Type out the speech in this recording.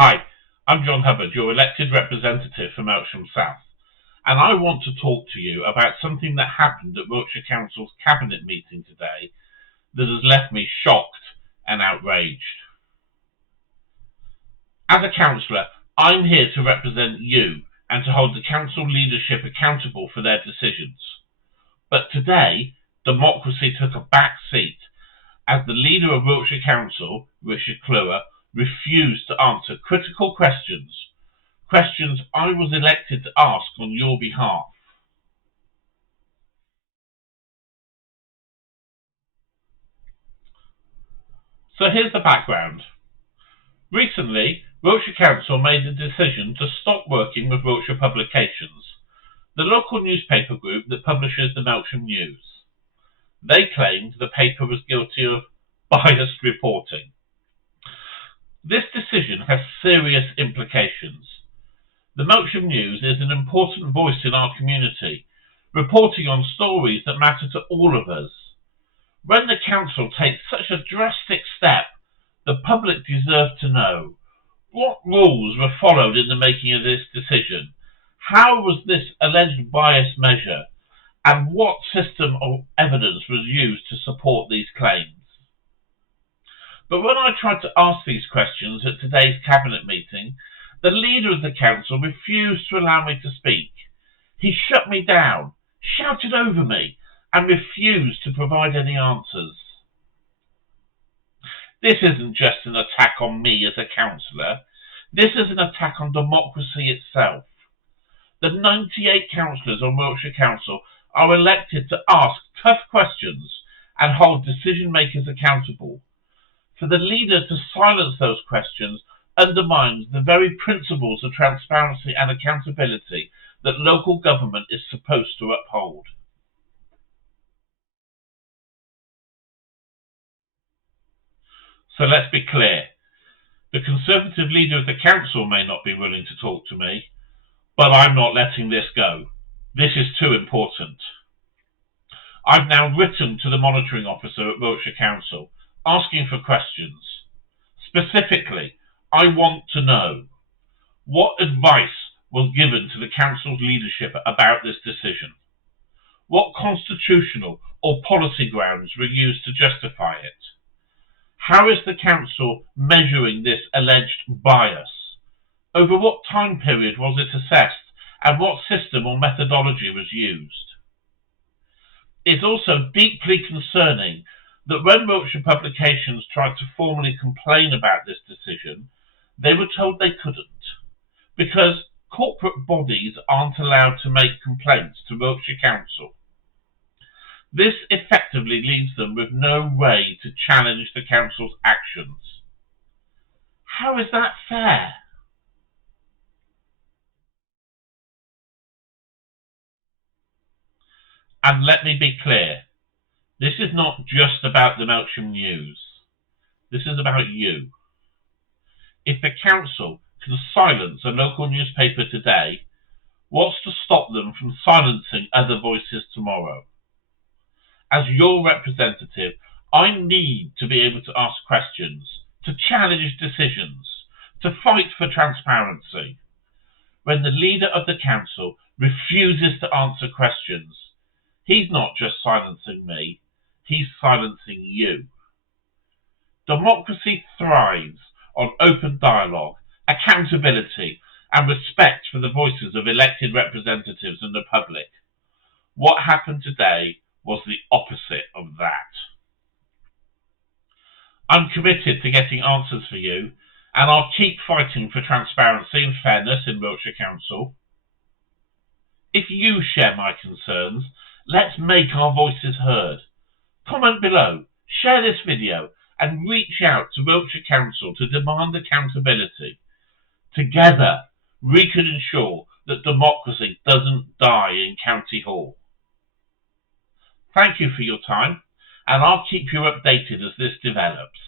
Hi, I'm John Hubbard, your elected representative for Melksham South, and I want to talk to you about something that happened at Wiltshire Council's Cabinet meeting today that has left me shocked and outraged. As a councillor, I'm here to represent you and to hold the council leadership accountable for their decisions. But today, democracy took a back seat as the leader of Wiltshire Council, Richard Clewer, refused to answer critical questions I was elected to ask on your behalf. So here's the background. Recently, Wiltshire Council made the decision to stop working with Wiltshire Publications, the local newspaper group that publishes the Melksham News. They claimed the paper was guilty of biased reporting. This decision has serious implications. The Melksham News is an important voice in our community, reporting on stories that matter to all of us. When the council takes such a drastic step, the public deserve to know what rules were followed in the making of this decision, how was this alleged bias measured, and what system of evidence was used to support these claims. But when I tried to ask these questions at today's cabinet meeting, the leader of the council refused to allow me to speak. He shut me down, shouted over me, and refused to provide any answers. This isn't just an attack on me as a councillor. This is an attack on democracy itself. The 98 councillors on Wiltshire Council are elected to ask tough questions and hold decision makers accountable. For the leader to silence those questions undermines the very principles of transparency and accountability that local government is supposed to uphold. So let's be clear. The Conservative leader of the council may not be willing to talk to me, but I'm not letting this go. This is too important. I've now written to the monitoring officer at Wiltshire Council asking for questions. Specifically, I want to know what advice was given to the council's leadership about this decision. What constitutional or policy grounds were used to justify it? How is the council measuring this alleged bias? Over what time period was it assessed, and what system or methodology was used? It's also deeply concerning that when Wiltshire Publications tried to formally complain about this decision, they were told they couldn't, because corporate bodies aren't allowed to make complaints to Wiltshire Council. This effectively leaves them with no way to challenge the council's actions. How is that fair? And let me be clear, this is not just about the Melksham News. This is about you. If the council can silence a local newspaper today, what's to stop them from silencing other voices tomorrow? As your representative, I need to be able to ask questions, to challenge decisions, to fight for transparency. When the leader of the council refuses to answer questions, he's not just silencing me, he's silencing you. Democracy thrives on open dialogue, accountability, and respect for the voices of elected representatives and the public. What happened today was the opposite of that. I'm committed to getting answers for you, and I'll keep fighting for transparency and fairness in Wiltshire Council. If you share my concerns, let's make our voices heard. Comment below, share this video, and reach out to Wiltshire Council to demand accountability. Together, we can ensure that democracy doesn't die in County Hall. Thank you for your time, and I'll keep you updated as this develops.